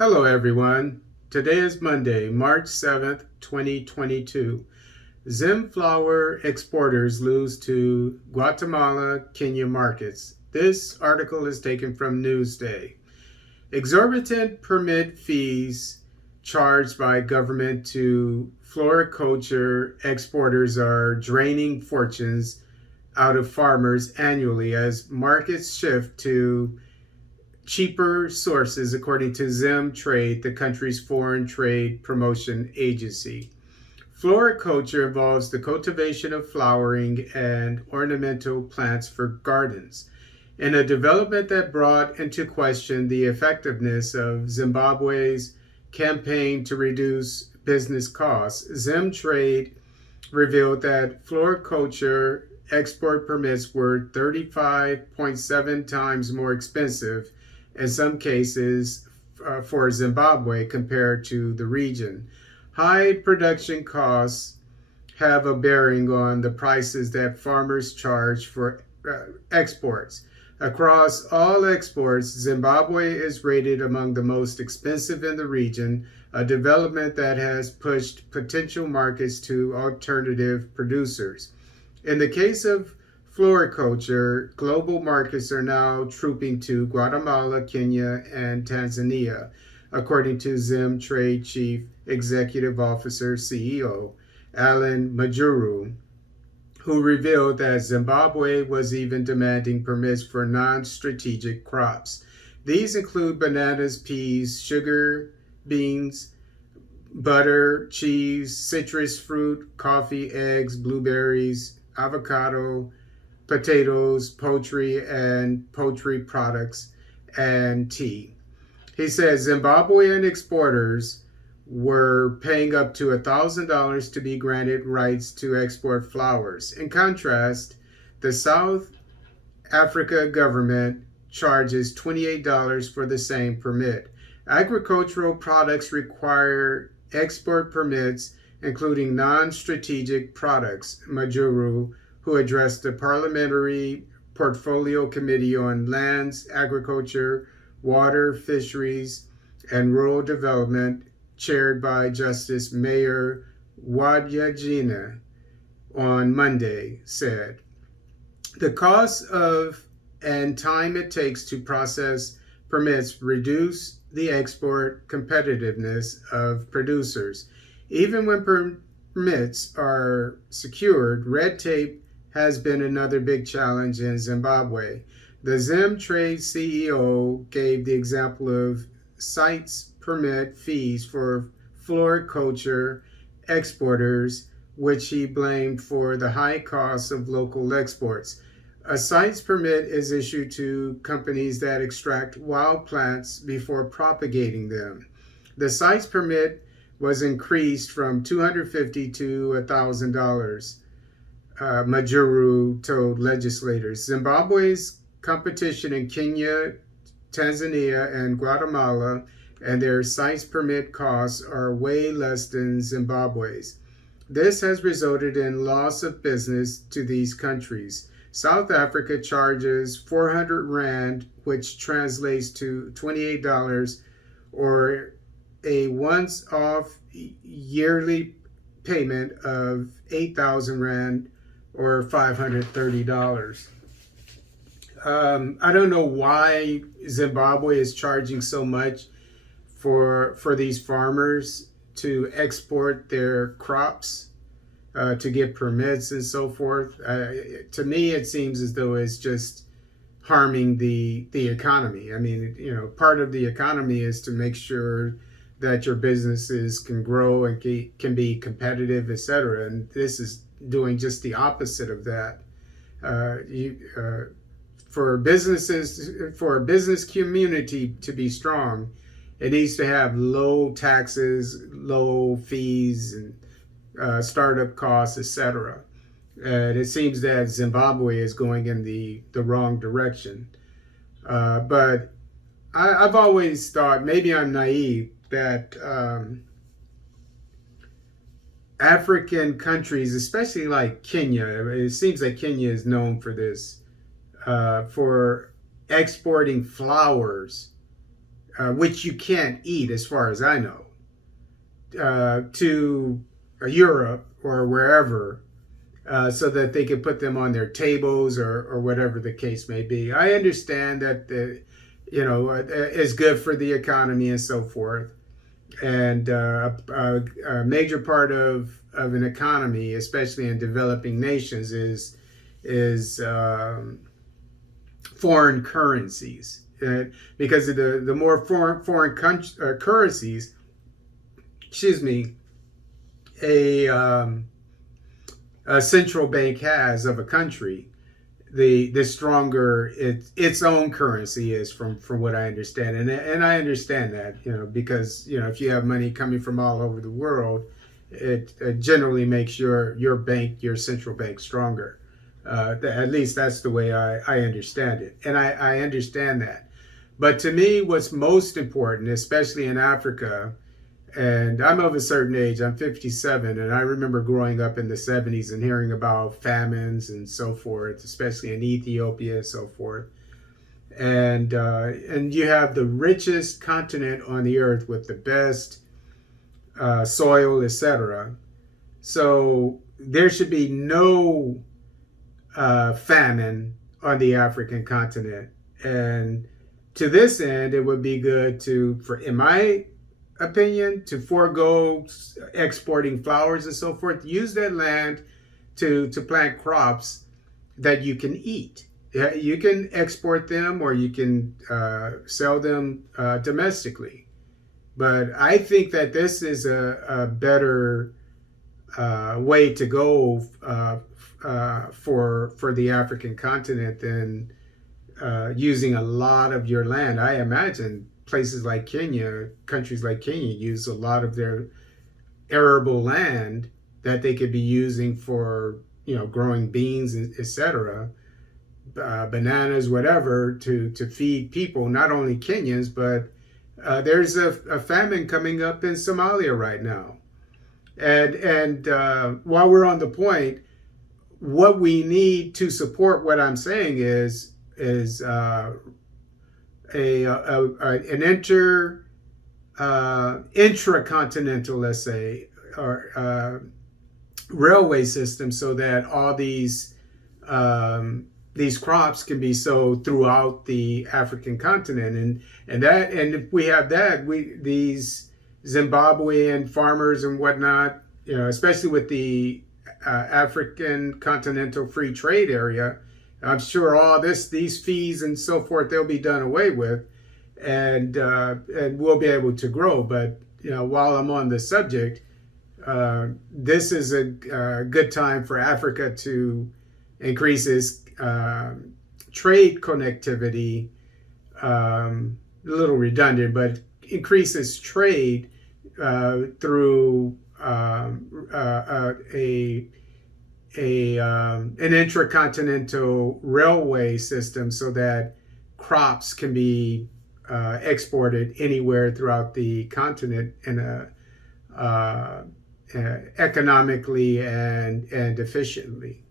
Hello everyone. Today is Monday, March 7th, 2022. Zim flour exporters lose to Guatemala, Kenya markets. This article is taken from Newsday. Exorbitant permit fees charged by government to floriculture exporters are draining fortunes out of farmers annually as markets shift to cheaper sources, according to Zim Trade, the country's foreign trade promotion agency. Floriculture involves the cultivation of flowering and ornamental plants for gardens. In a development that brought into question the effectiveness of Zimbabwe's campaign to reduce business costs, Zim Trade revealed that floriculture export permits were 35.7 times more expensive in some cases for Zimbabwe compared to the region. High production costs have a bearing on the prices that farmers charge for exports. Across all exports, Zimbabwe is rated among the most expensive in the region, a development that has pushed potential markets to alternative producers. In the case of floriculture, global markets are now trooping to Guatemala, Kenya, and Tanzania, according to Zim Trade Chief Executive Officer CEO Alan Majuru, who revealed that Zimbabwe was even demanding permits for non-strategic crops. These include bananas, peas, sugar, beans, butter, cheese, citrus fruit, coffee, eggs, blueberries, avocado, potatoes, poultry and poultry products, and tea. He says Zimbabwean exporters were paying up to $1,000 to be granted rights to export flowers. In contrast, the South Africa government charges $28 for the same permit. Agricultural products require export permits, including non-strategic products, Majuru, who addressed the Parliamentary Portfolio Committee on Lands, Agriculture, Water, Fisheries, and Rural Development, chaired by Justice Mayor Wadyajina on Monday, said. The cost of and time it takes to process permits reduce the export competitiveness of producers. Even when permits are secured, red tape has been another big challenge in Zimbabwe. The Zim Trade CEO gave the example of sites permit fees for floriculture exporters, which he blamed for the high costs of local exports. A site's permit is issued to companies that extract wild plants before propagating them. The site's permit was increased from $250 to $1,000, Majuru told legislators. Zimbabwe's competition in Kenya, Tanzania, and Guatemala, and their site's permit costs are way less than Zimbabwe's. This has resulted in loss of business to these countries. South Africa charges 400 Rand, which translates to $28, or a once-off yearly payment of 8,000 Rand, or $530. I don't know why Zimbabwe is charging so much for these farmers to export their crops, to get permits and so forth. To me, it seems as though it's just harming the economy. I mean, part of the economy is to make sure that your businesses can grow and can be competitive, etc. And this is doing just the opposite of that. For a business community to be strong, it needs to have low taxes, low fees, and startup costs, etc. And it seems that Zimbabwe is going in the wrong direction. But I've always thought, maybe I'm naive, that African countries, especially like Kenya, it seems like Kenya is known for this, for exporting flowers which you can't eat as far as I know, to Europe or wherever, so that they can put them on their tables or whatever the case may be. I understand that is good for the economy and so forth. And a major part of an economy, especially in developing nations, is foreign currencies. Because of the more foreign currencies, excuse me, a central bank has of a country, the stronger its own currency is, from what I understand. And I understand that, because if you have money coming from all over the world, it generally makes your bank, your central bank, stronger. At least that's the way I understand it, and I understand that. But to me, what's most important, especially in Africa, and I'm of a certain age, I'm 57, and I remember growing up in the 70s and hearing about famines and so forth, especially in Ethiopia and so forth. And you have the richest continent on the earth with the best soil, etc. So there should be no famine on the African continent. And to this end, it would be good in my opinion, to forego exporting flowers and so forth. Use that land to plant crops that you can eat. You can export them, or you can sell them domestically. But I think that this is a better way to go for the African continent than using a lot of your land. I imagine places like Kenya, countries like Kenya, use a lot of their arable land that they could be using for, growing beans, etc., bananas, whatever, to feed people, not only Kenyans, but there's a famine coming up in Somalia right now. And while we're on the point, what we need to support what I'm saying is an intracontinental, let's say, or railway system, so that all these crops can be sold throughout the African continent, and if we have that, these Zimbabwean farmers and whatnot, especially with the African Continental Free Trade Area, I'm sure all these fees and so forth, they'll be done away with, and we'll be able to grow. But while I'm on the subject, this is a good time for Africa to increase its trade connectivity. A little redundant, but increase its trade through an intracontinental railway system, so that crops can be exported anywhere throughout the continent in a economically and efficiently.